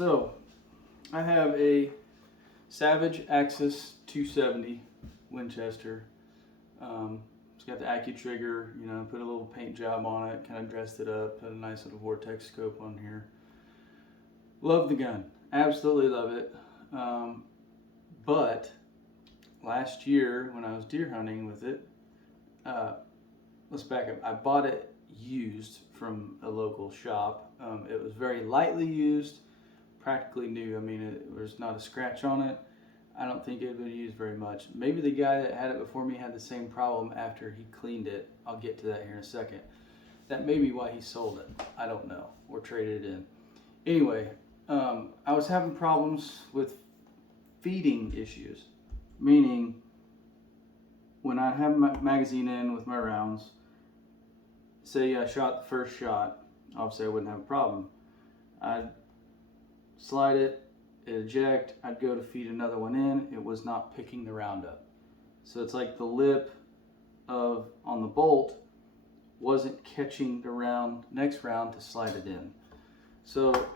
So I have a Savage Axis 270 Winchester. It's got the accu-trigger, put a little paint job on it, kind of dressed it up, put a nice little vortex scope on here. Love the gun, absolutely love it. But last year when I was deer hunting with it, let's back up. I bought it used from a local shop. It was very lightly used, practically new. I mean, there's not a scratch on it. I don't think it had been used very much. Maybe the guy that had it before me had the same problem after he cleaned it. I'll get to that here in a second. That may be why he sold it. I don't know, or traded it in. Anyway, I was having problems with feeding issues, meaning when I have my magazine in with my rounds, say I shot the first shot, obviously I wouldn't have a problem. I'd slide it, eject, I'd go to feed another one in, it was not picking the round up. So it's like the lip on the bolt wasn't catching the next round to slide it in. So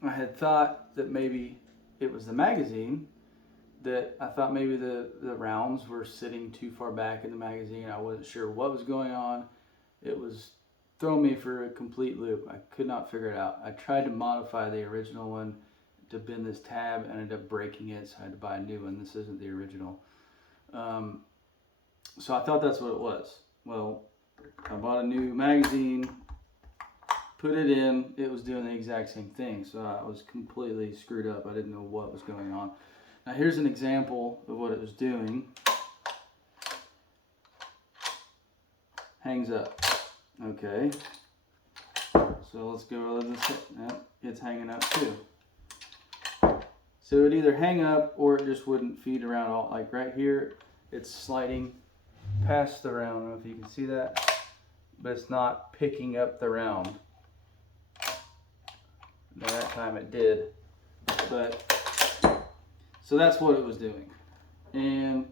I had thought that maybe it was the magazine, that I thought maybe the rounds were sitting too far back in the magazine. I wasn't sure what was going on. It was throwing me for a complete loop. I could not figure it out. I tried to modify the original one to bend this tab and ended up breaking it, so I had to buy a new one. This isn't the original. So I thought that's what it was. Well, I bought a new magazine, put it in, it was doing the exact same thing. So I was completely screwed up. I didn't know what was going on. Now here's an example of what it was doing. Hangs up. Okay. So let's go. It's hanging up too. So it would either hang up or it just wouldn't feed around all. Like right here, it's sliding past the round. I don't know if you can see that, but it's not picking up the round. Now that time it did, but so that's what it was doing, and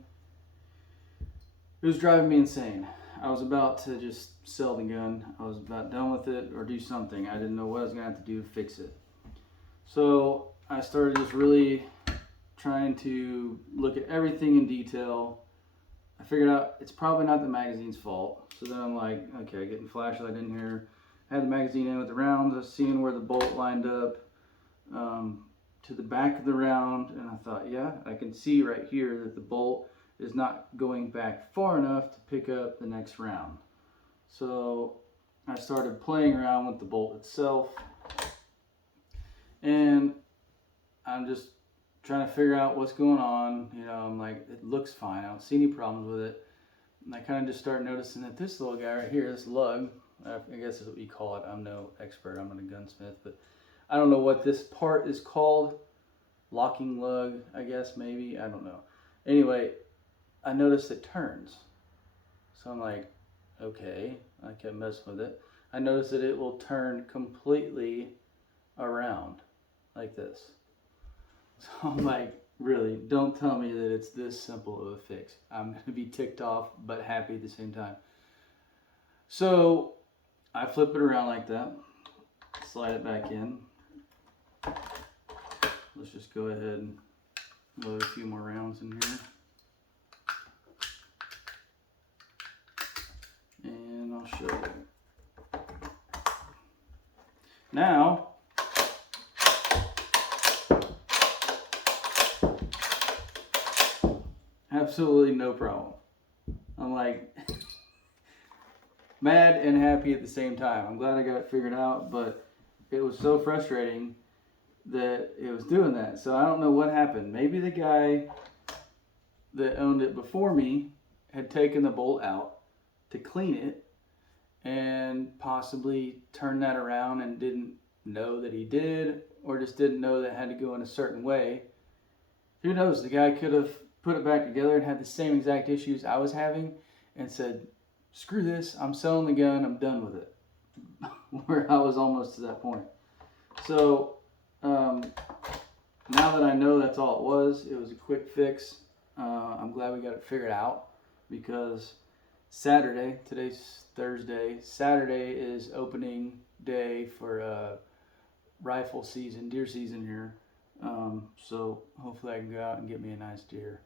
it was driving me insane. I was about to just sell the gun. I was about done with it or do something. I didn't know what I was gonna have to do to fix it. So I started just really trying to look at everything in detail. I figured out it's probably not the magazine's fault. So then I'm like, okay, getting flashlight in here. I had the magazine in with the rounds. I was seeing where the bolt lined up to the back of the round, and I thought, yeah, I can see right here that the bolt is not going back far enough to pick up the next round. So I started playing around with the bolt itself, and I'm just trying to figure out what's going on. I'm like, it looks fine. I don't see any problems with it. And I kind of just started noticing that this little guy right here, this lug, I guess is what you call it. I'm no expert. I'm not a gunsmith, but I don't know what this part is called. Locking lug, I guess, maybe. I don't know. Anyway, I noticed it turns. So I'm like, okay. I kept messing with it. I noticed that it will turn completely around like this. So I'm like, really, don't tell me that it's this simple of a fix. I'm going to be ticked off but happy at the same time. So I flip it around like that, slide it back in. Let's just go ahead and load a few more rounds in here. And I'll show you. Now, absolutely no problem. I'm like mad and happy at the same time. I'm glad I got it figured out, but it was so frustrating that it was doing that. So I don't know what happened. Maybe the guy that owned it before me had taken the bolt out to clean it and possibly turned that around and didn't know that he did, or just didn't know that it had to go in a certain way. Who knows? The guy could have put it back together and had the same exact issues I was having and said, screw this, I'm selling the gun, I'm done with it. Where I was almost to that point. So now that I know that's all it was a quick fix. I'm glad we got it figured out, because Saturday, today's Thursday, Saturday is opening day for rifle season, deer season here. So hopefully I can go out and get me a nice deer.